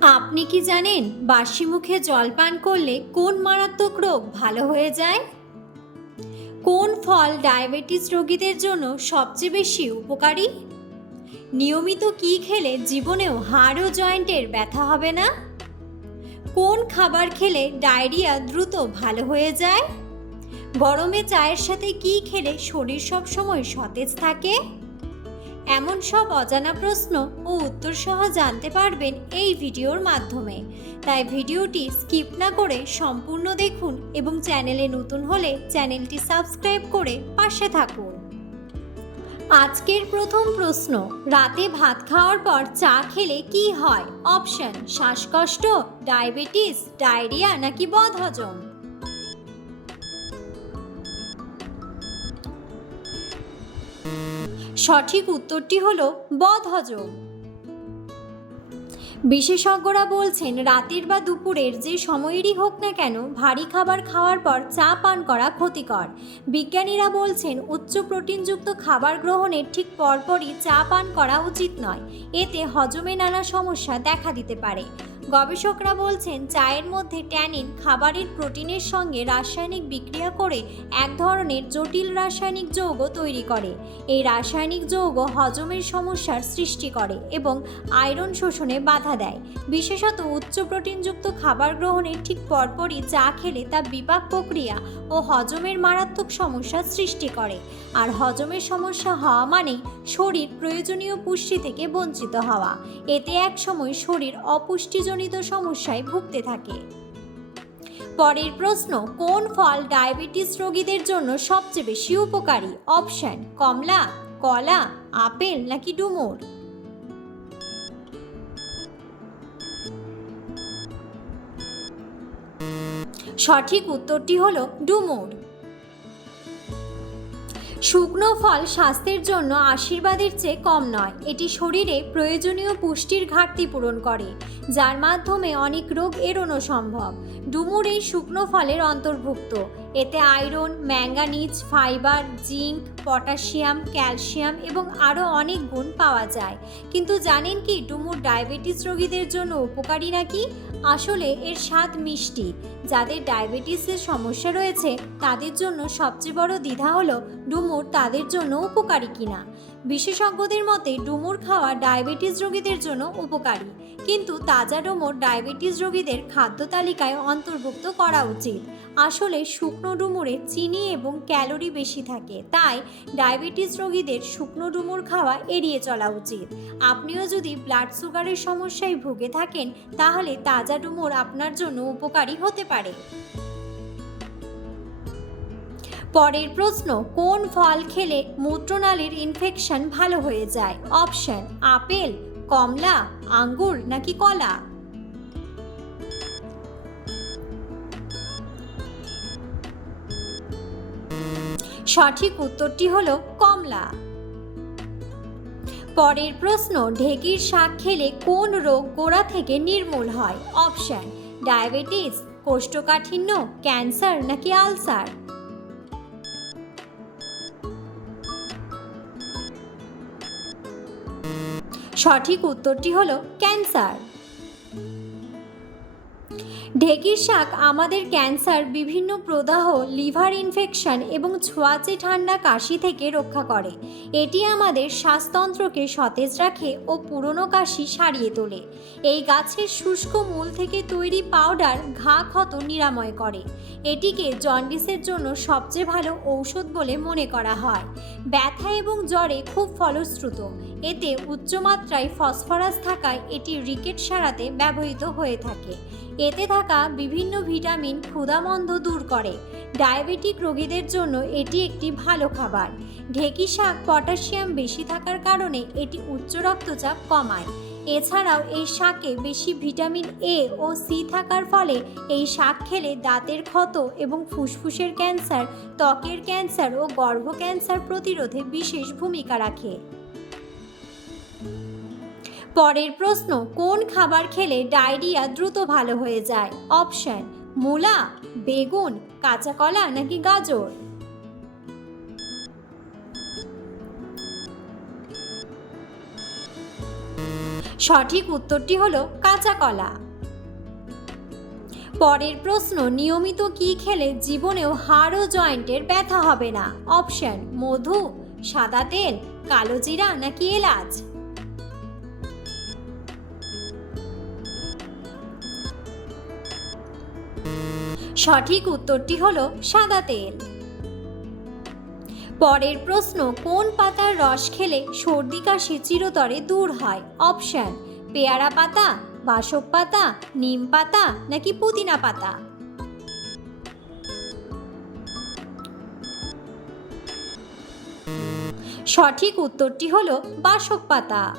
আপনি কি জানেন বাসি মুখে জল পান করলে কোন মারাত্মক রোগ ভালো হয়ে যায়? কোন ফল ডায়াবেটিস রোগীদের জন্য সবচেয়ে বেশি উপকারী? নিয়মিত কি খেলে জীবনেও হাড় ও জয়েন্টের ব্যথা হবে না? কোন খাবার খেলে ডায়রিয়া দ্রুত ভালো হয়ে যায়? গরমে চায়ের সাথে কি খেলে শরীর সবসময় সতেজ থাকে? এমন সব অজানা প্রশ্ন ও উত্তর সহ জানতে পারবেন এই ভিডিওর মাধ্যমে। তাই ভিডিওটি স্কিপ না করে সম্পূর্ণ দেখুন এবং চ্যানেলে নতুন হলে চ্যানেলটি সাবস্ক্রাইব করে পাশে থাকুন। আজকের প্রথম প্রশ্ন, রাতে ভাত খাওয়ার পর চা খেলে কি হয়? অপশন, শ্বাসকষ্ট, ডায়াবেটিস, ডায়রিয়া নাকি বদহজম? সঠিক উত্তরটি হলো বদহজম। বিশেষজ্ঞরা বলছেন, রাতের বা দুপুরের যে সময়েরই হোক না কেন, ভারী খাবার খাওয়ার পর চা পান করা ক্ষতিকর। বিজ্ঞানীরা বলছেন, উচ্চ প্রোটিনযুক্ত খাবার গ্রহণের ঠিক পরপরই চা পান করা উচিত নয়। এতে হজমে নানা সমস্যা দেখা দিতে পারে। গবেষকরা বলছেন, চায়ের মধ্যে ট্যানিন, খাবারের প্রোটিনের সঙ্গে রাসায়নিক বিক্রিয়া করে এক ধরনের জটিল রাসায়নিক যৌগ তৈরি করে। এই রাসায়নিক যৌগ হজমের সমস্যার সৃষ্টি করে এবং আয়রন শোষণে বাধা দেয়। বিশেষত উচ্চ প্রোটিনযুক্ত খাবার গ্রহণের ঠিক পরপরই চা খেলে তা বিপাক প্রক্রিয়া ও হজমের মারাত্মক সমস্যার সৃষ্টি করে। আর হজমের সমস্যা হওয়া মানেই শরীর প্রয়োজনীয় পুষ্টি থেকে বঞ্চিত হওয়া। এতে এক সময় শরীর অপুষ্টিজনিত সমস্যায় ভুগতে থাকে। পরের প্রশ্ন, কোন ফল ডায়াবেটিস রোগীদের জন্য সবচেয়ে বেশি উপকারী? অপশন, কমলা, কলা, আপেল নাকি ডুমুর? সঠিক উত্তরটি হলো ডুমুর। শুকনো ফল স্বাস্থ্যের জন্য আশীর্বাদের চেয়ে কম নয়। এটি শরীরে প্রয়োজনীয় পুষ্টির ঘাটতি পূরণ করে, যার মাধ্যমে অনেক রোগ এড়ানো সম্ভব। ডুমুর এই শুকনো ফলের অন্তর্ভুক্ত। এতে iron, manganese, fibre, zinc, potassium, calcium এবং আরও অনেক গুণ পাওয়া যায়। কিন্তু জানেন কি ডুমুর ডায়াবেটিস রোগীদের জন্য উপকারী নাকি? আসলে এর স্বাদ মিষ্টি। যাদের ডায়াবেটিসের সমস্যা রয়েছে, তাদের জন্য সবচেয়ে বড় দ্বিধা হলো ডুমুর তাদের জন্য উপকারী কিনা। বিশেষজ্ঞদের মতে, ডুমুর খাওয়া ডায়াবেটিস রোগীদের জন্য উপকারী। কিন্তু তাজা ডুমুর ডায়াবেটিস রোগীদের খাদ্য তালিকায় অন্তর্ভুক্ত করা উচিত। আসলে শুকনো ডুমুরে চিনি এবং ক্যালোরি বেশি থাকে, তাই ডায়াবেটিস রোগীদের শুকনো ডুমুর খাওয়া এড়িয়ে চলা উচিত। আপনিও যদি ব্লাড সুগারের সমস্যায় ভুগে থাকেন, তাহলে তাজা ডুমুর আপনার জন্য উপকারী হতে পারে। পরের প্রশ্ন, কোন ফল খেলে মূত্রনালীর ইনফেকশন ভালো হয়ে যায়? অপশন আপেল, কমলা, আঙ্গুর নাকি কলা? সঠিক উত্তরটি হলো কমলা। পরের প্রশ্ন, ঢেকির শাক খেলে কোন রোগ গোড়া থেকে নির্মূল হয়? অপশন ডায়াবেটিস, কোষ্ঠকাঠিন্য, ক্যান্সার নাকি আলসার? সঠিক উত্তরটি হলো ক্যান্সার। ঢেকির শাক, আমাদের ক্যান্সার, বিভিন্ন প্রদাহ, লিভার ইনফেকশন এবং ছোঁয়াচে ঠান্ডা কাশি থেকে রক্ষা করে। এটি আমাদের শ্বাসতন্ত্রকে সতেজ রাখে ও পুরনো কাশি সারিয়ে তোলে। এই গাছের শুষ্ক মূল থেকে তৈরি পাউডার ঘা ক্ষত নিরাময় করে। এটিকে জন্ডিসের জন্য সবচেয়ে ভালো ঔষধ বলে মনে করা হয়। ব্যথা এবং জ্বরে খুব ফলশ্রুত। এতে উচ্চমাত্রায় ফসফরাস থাকায় এটি রিকেট সারাতে ব্যবহৃত হয়ে থাকে। এতে থাকা বিভিন্ন ভিটামিন ক্ষুধামন্ধ দূর করে। ডায়াবেটিক রোগীদের জন্য এটি একটি ভালো খাবার। ঢেকি শাক পটাশিয়াম বেশি থাকার কারণে এটি উচ্চ রক্তচাপ কমায়। এছাড়াও এই শাকে বেশি ভিটামিন এ ও সি থাকার ফলে এই শাক খেলে দাঁতের ক্ষত এবং ফুসফুসের ক্যান্সার, ত্বকের ক্যান্সার ও গর্ভ ক্যান্সার প্রতিরোধে বিশেষ ভূমিকা রাখে। পরের প্রশ্ন, কোন খাবার খেলে ডায়রিয়া দ্রুত ভালো হয়ে যায়? অপশন, মূলা, বেগুন, কাঁচা কলা নাকি গাজর? সঠিক উত্তরটি হলো কাঁচা কলা। পরের প্রশ্ন, নিয়মিত কি খেলে জীবনেও হাড় ও জয়েন্টের ব্যথা হবে না? অপশন, মধু, সাদা তেল, কালো জিরা নাকি এলাচ? সঠিক উত্তরটি হলো সাদা তেল। পরের প্রশ্ন, কোন পাতার রস খেলে সর্দি, কাশি চিরতরে দূর হয়? অপশন, পেয়ারা পাতা, বাসক পাতা, নিম পাতা নাকি পুদিনা পাতা? সঠিক উত্তরটি হলো বাসক পাতা।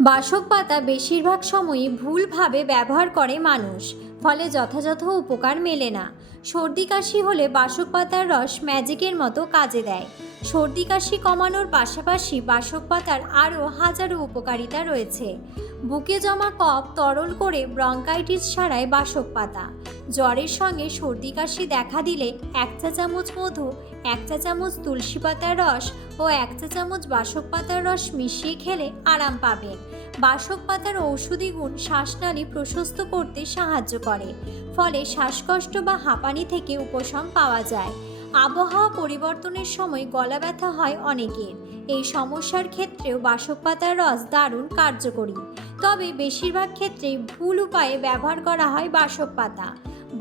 বাসক পাতা বেশিরভাগ সময়ই ভুলভাবে ব্যবহার করে মানুষ। ফলে যথাযথ উপকার মেলে না। সর্দি কাশি হলে বাসক পাতার রস ম্যাজিকের মতো কাজে দেয়। সর্দি কাশি কমানোর পাশাপাশি বাসক পাতার আরও হাজারো উপকারিতা রয়েছে। বুকে জমা কফ তরল করে ব্রঙ্কাইটিস ছাড়ায় বাসক পাতা। জ্বরের সঙ্গে সর্দি কাশি দেখা দিলে এক চা চামচ মধু, এক চা চামচ তুলসী পাতার রস ও এক চা চামচ বাসক পাতার রস মিশিয়ে খেলে আরাম পাবেন। বাসক পাতার ঔষধি গুণ শ্বাসনালী প্রশস্ত করতে সাহায্য করে। ফলে শ্বাসকষ্ট বা হাঁপানি থেকে উপশম পাওয়া যায়। আবহাওয়া পরিবর্তনের সময় গলা ব্যথা হয় অনেকের। এই সমস্যার ক্ষেত্রেও বাসক পাতার রস দারুণ কার্যকরী। তবে বেশিরভাগ ক্ষেত্রেই ভুল উপায়ে ব্যবহার করা হয় বাসক পাতা।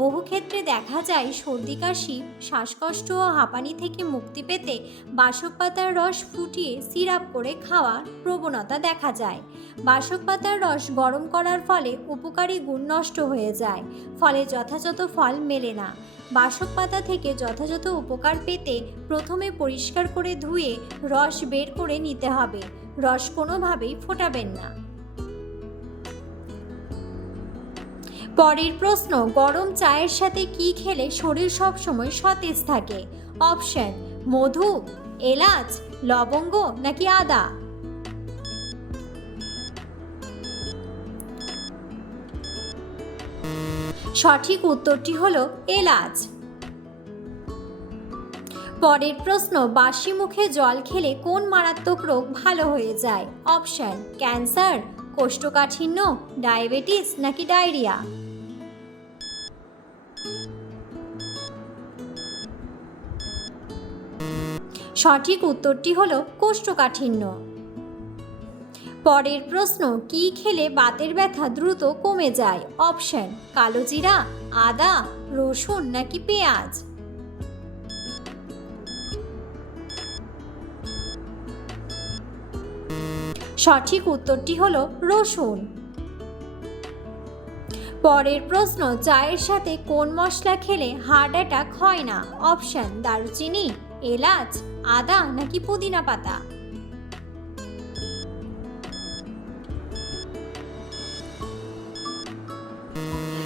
বহু ক্ষেত্রে দেখা যায় সর্দি, কাশি, শ্বাসকষ্ট ও হাঁপানি থেকে মুক্তি পেতে বাসক পাতার রস ফুটিয়ে সিরাপ করে খাওয়ার প্রবণতা দেখা যায়। বাসক পাতার রস গরম করার ফলে উপকারী গুণ নষ্ট হয়ে যায়, ফলে যথাযথ ফল মেলে না। বাসক পাতা থেকে যথাযথ উপকার পেতে প্রথমে পরিষ্কার করে ধুয়ে রস বের করে নিতে হবে। রস কোনোভাবেই ফোটাবেন না। পরের প্রশ্ন, গরম চায়ের সাথে কি খেলে শরীর সবসময় সতেজ থাকে? অপশন, মধু, এলাচ, লবঙ্গ নাকি আদা? সঠিক উত্তরটি হলো এলাচ। পরের প্রশ্ন, বাসি মুখে জল খেলে কোন মারাত্মক রোগ ভালো হয়ে যায়? অপশন, ক্যান্সার, কোষ্ঠকাঠিন্য, ডায়াবেটিস নাকি ডায়রিয়া? সঠিক উত্তরটি হলো কোষ্ঠকাঠিন্য। পরের প্রশ্ন, কি খেলে বাতের ব্যথা দ্রুত কমে যায়? অপশন, কালো জিরা, আদা, রসুন নাকি পেঁয়াজ? সঠিক উত্তরটি হলো রসুন। পরের প্রশ্ন, চায়ের সাথে কোন মশলা খেলে হার্ট অ্যাটাক হয় না? অপশন, দারুচিনি, এলাচ, আদা নাকি পুদিনা পাতা?